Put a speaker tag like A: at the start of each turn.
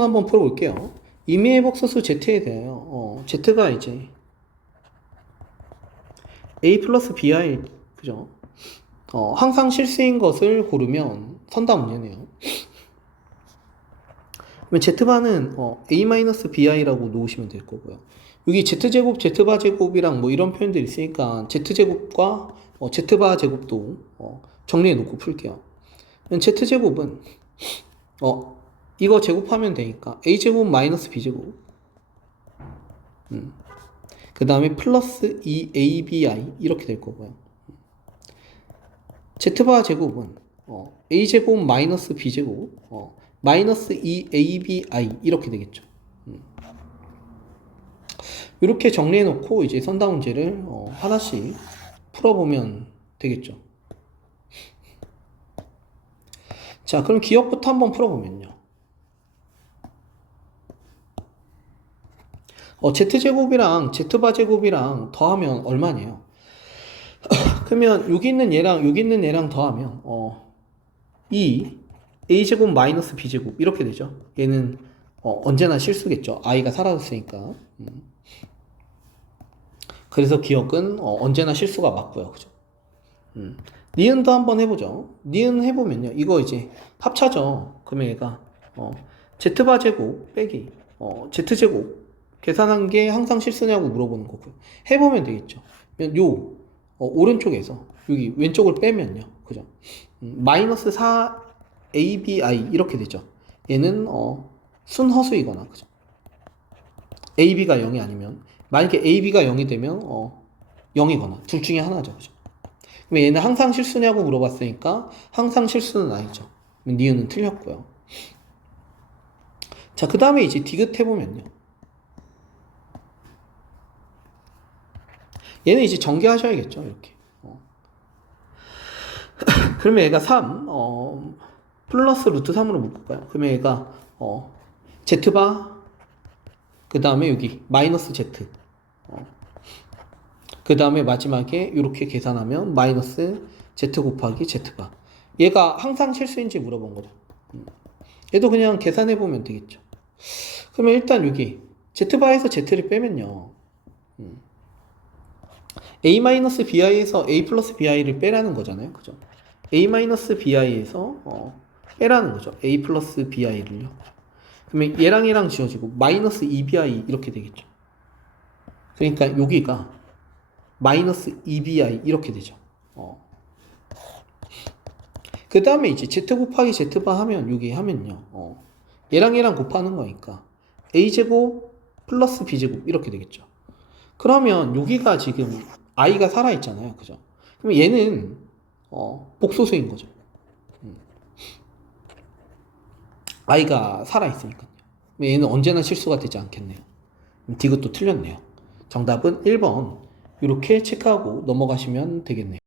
A: 2번 한번 풀어볼게요. 임의의 복소수 Z에 대하여 어, Z가 이제 A 플러스 BI 그죠? 어, 항상 실수인 것을 고르면 선다 문제네요. 그러면 Z바는 어, A-BI라고 놓으시면 될 거고요. 여기 Z제곱, Z바 제곱이랑 뭐 이런 표현들이 있으니까 Z제곱과 어, Z바 제곱도 어, 정리해 놓고 풀게요. Z제곱은 어, 이거 제곱하면 되니까 A제곱 마이너스 B제곱 음. 그 다음에 플러스 2ABI 이렇게 될 거고요. Z바 제곱은 어, A제곱 마이너스 B제곱 어, 마이너스 2ABI 이렇게 되겠죠. 음. 이렇게 정리해 놓고 이제 선다 문제를 어, 하나씩 풀어보면 되겠죠. 자, 그럼 기억부터 한번 풀어보면요. 어, Z제곱이랑 Z바 제곱이랑 더하면 얼마네요? 그러면 여기 있는 얘랑 여기 있는 얘랑 더하면 어, 이 a제곱 마이너스 b제곱 이렇게 되죠. 얘는 어, 언제나 실수겠죠. i가 사라졌으니까. 음. 그래서 기억은 어, 언제나 실수가 맞고요. 그죠? 음. 니은도 한번 해보죠. 니은 해보면요. 이거 이제 합차죠. 그러면 얘가 어, z바 제곱 빼기 어, z제곱 계산한 게 항상 실수냐고 물어보는 거고요. 해보면 되겠죠. 요 어, 오른쪽에서 여기 왼쪽을 빼면요. 그죠? 음, 마이너스 4 ABI 이렇게 되죠. 얘는 어, 순허수이거나 그죠? AB가 0이 아니면 만약에 AB가 0이 되면 어, 0이거나 둘 중에 하나죠. 그죠? 그럼 얘는 항상 실수냐고 물어봤으니까 항상 실수는 아니죠. 니은은 틀렸고요. 자, 그 다음에 이제 디귿 해보면요. 얘는 이제 전개하셔야겠죠. 이렇게. 어. 그러면 얘가 3, 어, 플러스 루트 3으로 묶을까요? 그러면 얘가, 어, Z바, 그 다음에 여기, 마이너스 Z. 어. 그 다음에 마지막에 이렇게 계산하면 마이너스 Z 곱하기 Z바. 얘가 항상 실수인지 물어본 거죠. 음. 얘도 그냥 계산해 보면 되겠죠. 그러면 일단 여기, Z바에서 Z를 빼면요. 음. A-BI에서 A 플러스 BI를 빼라는 거잖아요. 그죠? A-BI에서 어, 빼라는 거죠. A 플러스 BI를요. 그러면 얘랑 얘랑 지워지고 마이너스 2BI 이렇게 되겠죠. 그러니까 여기가 마이너스 2BI 이렇게 되죠. 어. 그 다음에 이제 Z 곱하기 Z바 하면 여기 하면요. 어. 얘랑 얘랑 곱하는 거니까 A제곱 플러스 B제곱 이렇게 되겠죠. 그러면 여기가 지금 i가 살아있잖아요. 그죠? 그럼 얘는, 어, 복소수인 거죠. 음. i가 살아있으니까요. 그럼 얘는 언제나 실수가 되지 않겠네요. 디귿도 틀렸네요. 정답은 1번. 이렇게 체크하고 넘어가시면 되겠네요.